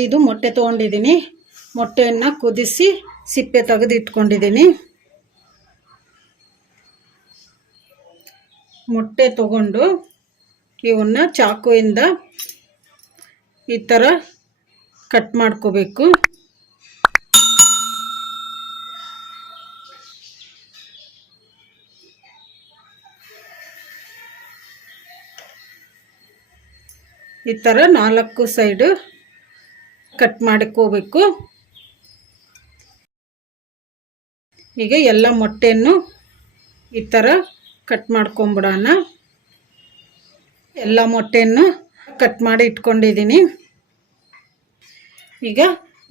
5 ಮೊಟ್ಟೆ ತೊಗೊಂಡಿದ್ದೀನಿ. ಮೊಟ್ಟೆಯನ್ನು ಕುದಿಸಿ ಸಿಪ್ಪೆ ತೆಗೆದು ಇಟ್ಕೊಂಡಿದ್ದೀನಿ. ಮೊಟ್ಟೆ ತಗೊಂಡು ಇವನ್ನ ಚಾಕುವಿಂದ ಈ ಥರ ಕಟ್ ಮಾಡ್ಕೋಬೇಕು. ಈ ಥರ 4 ಸೈಡು ಕಟ್ ಮಾಡ್ಕೋಬೇಕು. ಈಗ ಎಲ್ಲ ಮೊಟ್ಟೆಯನ್ನು ಈ ಥರ ಕಟ್ ಮಾಡ್ಕೊಂಬಿಡೋಣ. ಎಲ್ಲ ಮೊಟ್ಟೆಯನ್ನು ಕಟ್ ಮಾಡಿ ಇಟ್ಕೊಂಡಿದ್ದೀನಿ. ಈಗ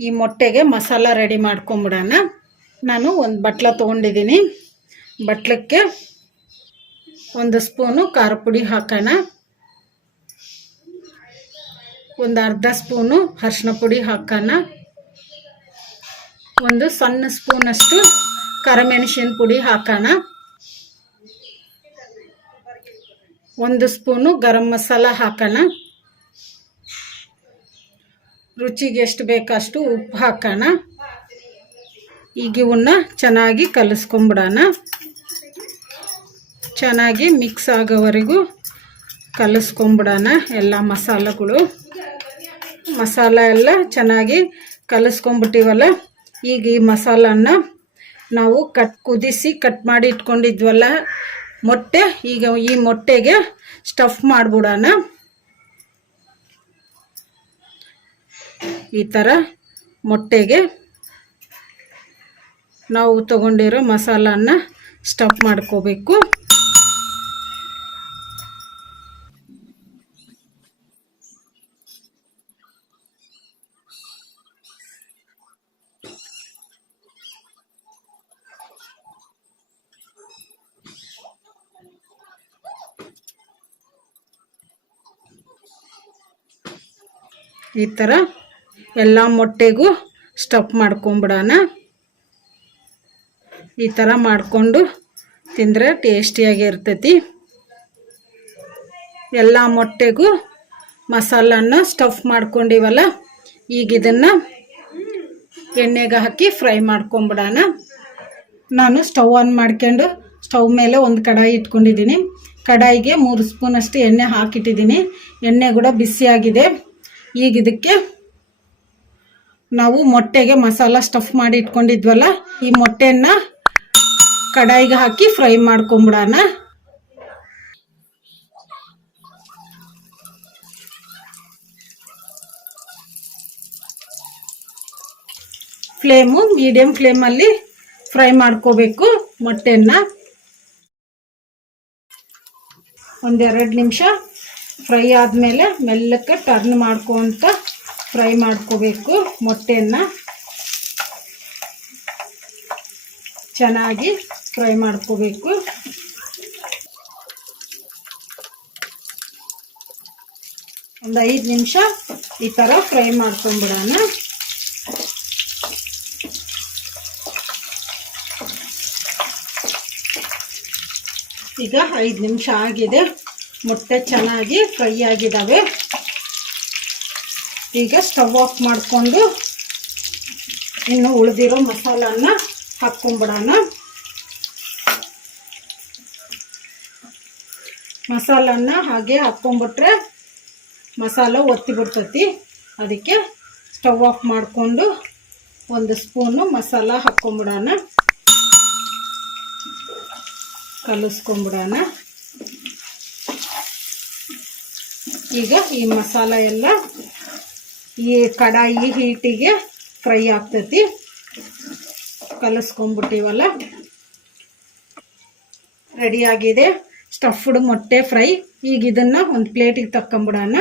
ಈ ಮೊಟ್ಟೆಗೆ ಮಸಾಲ ರೆಡಿ ಮಾಡ್ಕೊಂಬಿಡೋಣ. ನಾನು ಒಂದು ಬಟ್ಲ ತೊಗೊಂಡಿದ್ದೀನಿ. ಬಟ್ಲಕ್ಕೆ 1 ಸ್ಪೂನು ಖಾರ ಪುಡಿ ಹಾಕೋಣ. ಒಂದು ಅರ್ಧ ಸ್ಪೂನು ಅರಿಶಿನ ಪುಡಿ ಹಾಕೋಣ. ಒಂದು ಸಣ್ಣ ಸ್ಪೂನಷ್ಟು ಕರಿಮೆಣಸಿನ ಪುಡಿ ಹಾಕೋಣ. 1 ಸ್ಪೂನು ಗರಂ ಮಸಾಲ ಹಾಕೋಣ. ರುಚಿಗೆ ಎಷ್ಟು ಬೇಕಷ್ಟು ಉಪ್ಪು ಹಾಕೋಣ. ಈಗ ಇವನ್ನ ಚೆನ್ನಾಗಿ ಕಲಿಸ್ಕೊಂಬಿಡೋಣ. ಚೆನ್ನಾಗಿ ಮಿಕ್ಸ್ ಆಗೋವರೆಗೂ ಕಲಿಸ್ಕೊಂಬಿಡೋಣ. ಎಲ್ಲ ಮಸಾಲ ಎಲ್ಲ ಚೆನ್ನಾಗಿ ಕಲಿಸ್ಕೊಂಬಿಟ್ಟಿವಲ್ಲ. ಈಗ ಈ ಮಸಾಲನ್ನ ನಾವು ಕುದಿಸಿ ಕಟ್ ಮಾಡಿ ಇಟ್ಕೊಂಡಿದ್ವಲ್ಲ ಮೊಟ್ಟೆ, ಈಗ ಈ ಮೊಟ್ಟೆಗೆ ಸ್ಟಫ್ ಮಾಡಿಬಿಡೋಣ. ಈ ಥರ ಮೊಟ್ಟೆಗೆ ನಾವು ತಗೊಂಡಿರೋ ಮಸಾಲನ್ನ ಸ್ಟಫ್ ಮಾಡ್ಕೋಬೇಕು. ಈ ಥರ ಎಲ್ಲ ಮೊಟ್ಟೆಗೂ ಸ್ಟಫ್ ಮಾಡ್ಕೊಂಬಿಡೋಣ. ಈ ಥರ ಮಾಡಿಕೊಂಡು ತಿಂದರೆ ಟೇಸ್ಟಿಯಾಗಿರ್ತೈತಿ. ಎಲ್ಲ ಮೊಟ್ಟೆಗೂ ಮಸಾಲನ್ನ ಸ್ಟಫ್ ಮಾಡ್ಕೊಂಡಿವಲ್ಲ, ಈಗ ಇದನ್ನು ಎಣ್ಣೆಗೆ ಹಾಕಿ ಫ್ರೈ ಮಾಡ್ಕೊಂಬಿಡೋಣ. ನಾನು ಸ್ಟವ್ ಆನ್ ಮಾಡ್ಕೊಂಡು ಸ್ಟವ್ ಮೇಲೆ ಒಂದು ಕಡಾಯಿ ಇಟ್ಕೊಂಡಿದ್ದೀನಿ. ಕಡಾಯಿಗೆ 3 ಸ್ಪೂನಷ್ಟು ಎಣ್ಣೆ ಹಾಕಿಟ್ಟಿದ್ದೀನಿ. ಎಣ್ಣೆ ಕೂಡ ಬಿಸಿಯಾಗಿದೆ. ಈಗ ಇದಕ್ಕೆ ನಾವು ಮೊಟ್ಟೆಗೆ ಮಸಾಲ ಸ್ಟಫ್ ಮಾಡಿ ಇಟ್ಕೊಂಡಿದ್ವಲ್ಲ, ಈ ಮೊಟ್ಟೆನ ಕಡಾಯಿಗೆ ಹಾಕಿ ಫ್ರೈ ಮಾಡ್ಕೊಂಬಿಡೋಣ. ಫ್ಲೇಮು ಮೀಡಿಯಂ ಫ್ಲೇಮಲ್ಲಿ ಫ್ರೈ ಮಾಡ್ಕೋಬೇಕು. ಮೊಟ್ಟೆನ 1-2 ನಿಮಿಷ ಫ್ರೈ ಆದಮೇಲೆ ಮೆಲ್ಲಕ್ಕೆ ಟರ್ನ್ ಮಾಡ್ಕೊಂತ ಫ್ರೈ ಮಾಡ್ಕೋಬೇಕು. ಮೊಟ್ಟೆನ ಚೆನ್ನಾಗಿ ಫ್ರೈ ಮಾಡ್ಕೋಬೇಕು. ಒಂದು 5 ನಿಮಿಷ ಈ ಥರ ಫ್ರೈ ಮಾಡ್ಕೊಂಬಿಡೋಣ. ಈಗ 5 ನಿಮಿಷ ಆಗಿದೆ. ಮೊಟ್ಟೆ ಚೆನ್ನಾಗಿ ಫ್ರೈ ಆಗಿದ್ದಾವೆ. ಈಗ ಸ್ಟವ್ ಆಫ್ ಮಾಡಿಕೊಂಡು ಇನ್ನು ಉಳಿದಿರೋ ಮಸಾಲನ್ನ ಹಾಕ್ಕೊಂಬಿಡೋಣ. ಮಸಾಲನ್ನ ಹಾಗೆ ಹಾಕ್ಕೊಂಬಿಟ್ರೆ ಮಸಾಲ ಒತ್ತಿ ಬಿಡ್ತೈತಿ. ಅದಕ್ಕೆ ಸ್ಟವ್ ಆಫ್ ಮಾಡಿಕೊಂಡು 1 ಸ್ಪೂನು ಮಸಾಲ ಹಾಕ್ಕೊಂಬಿಡೋಣ. ಕಲಿಸ್ಕೊಂಬಿಡೋಣ. ಈಗ ಈ ಮಸಾಲ ಎಲ್ಲ ಈ ಕಡಾಯಿ ಹೀಟಿಗೆ ಫ್ರೈ ಆಗ್ತೈತಿ. ಕಲಿಸ್ಕೊಂಬಿಟ್ಟಿವಲ್ಲ, ರೆಡಿಯಾಗಿದೆ ಸ್ಟಫ್ಡ್ ಮೊಟ್ಟೆ ಫ್ರೈ. ಈಗ ಇದನ್ನು ಒಂದು ಪ್ಲೇಟಿಗೆ ತಕ್ಕೊಂಬಿಡೋಣ.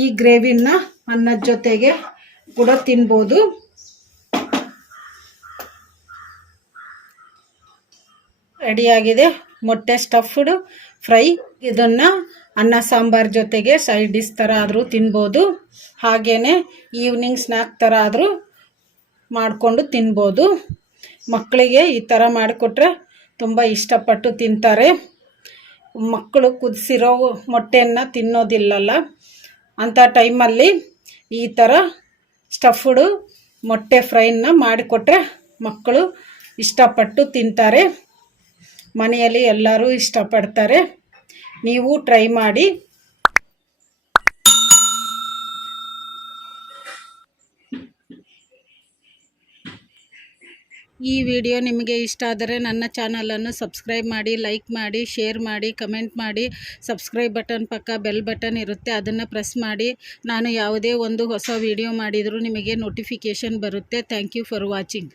ಈ ಗ್ರೇವಿನ ಅನ್ನದ ಜೊತೆಗೆ ಕೂಡ ತಿನ್ಬೋದು. ರೆಡಿಯಾಗಿದೆ ಮೊಟ್ಟೆ ಸ್ಟಫ್ಡ್ ಫ್ರೈ. ಇದನ್ನು ಅನ್ನ ಸಾಂಬಾರು ಜೊತೆಗೆ ಸೈಡ್ ಡಿಶ್ ಥರ ಆದರೂ ತಿನ್ಬೋದು, ಹಾಗೆಯೇ ಈವ್ನಿಂಗ್ ಸ್ನ್ಯಾಕ್ ಥರ ಆದರೂ ಮಾಡಿಕೊಂಡು ತಿನ್ಬೋದು. ಮಕ್ಕಳಿಗೆ ಈ ಥರ ಮಾಡಿಕೊಟ್ರೆ ತುಂಬ ಇಷ್ಟಪಟ್ಟು ತಿಂತಾರೆ. ಮಕ್ಕಳು ಕುದಿಸಿರೋ ಮೊಟ್ಟೆಯನ್ನು ತಿನ್ನೋದಿಲ್ಲಲ್ಲ, ಅಂಥ ಟೈಮಲ್ಲಿ ಈ ಥರ ಸ್ಟಫ್ಡು ಮೊಟ್ಟೆ ಫ್ರೈನ ಮಾಡಿಕೊಟ್ರೆ ಮಕ್ಕಳು ಇಷ್ಟಪಟ್ಟು ತಿಂತಾರೆ. ಮನೆಯಲ್ಲಿ ಎಲ್ಲರೂ ಇಷ್ಟಪಡ್ತಾರೆ. ನೀವು ಟ್ರೈ ಮಾಡಿ. ಈ ವಿಡಿಯೋ ನಿಮಗೆ ಇಷ್ಟ ಆದರೆ ನನ್ನ ಚಾನಲನ್ನು ಸಬ್ಸ್ಕ್ರೈಬ್ ಮಾಡಿ, ಲೈಕ್ ಮಾಡಿ, ಶೇರ್ ಮಾಡಿ, ಕಮೆಂಟ್ ಮಾಡಿ. ಸಬ್ಸ್ಕ್ರೈಬ್ ಬಟನ್ ಪಕ್ಕ ಬೆಲ್ ಬಟನ್ ಇರುತ್ತೆ, ಅದನ್ನು ಪ್ರೆಸ್ ಮಾಡಿ. ನಾನು ಯಾವುದೇ ಒಂದು ಹೊಸ ವಿಡಿಯೋ ಮಾಡಿದರೂ ನಿಮಗೆ ನೋಟಿಫಿಕೇಷನ್ ಬರುತ್ತೆ. Thank you for watching.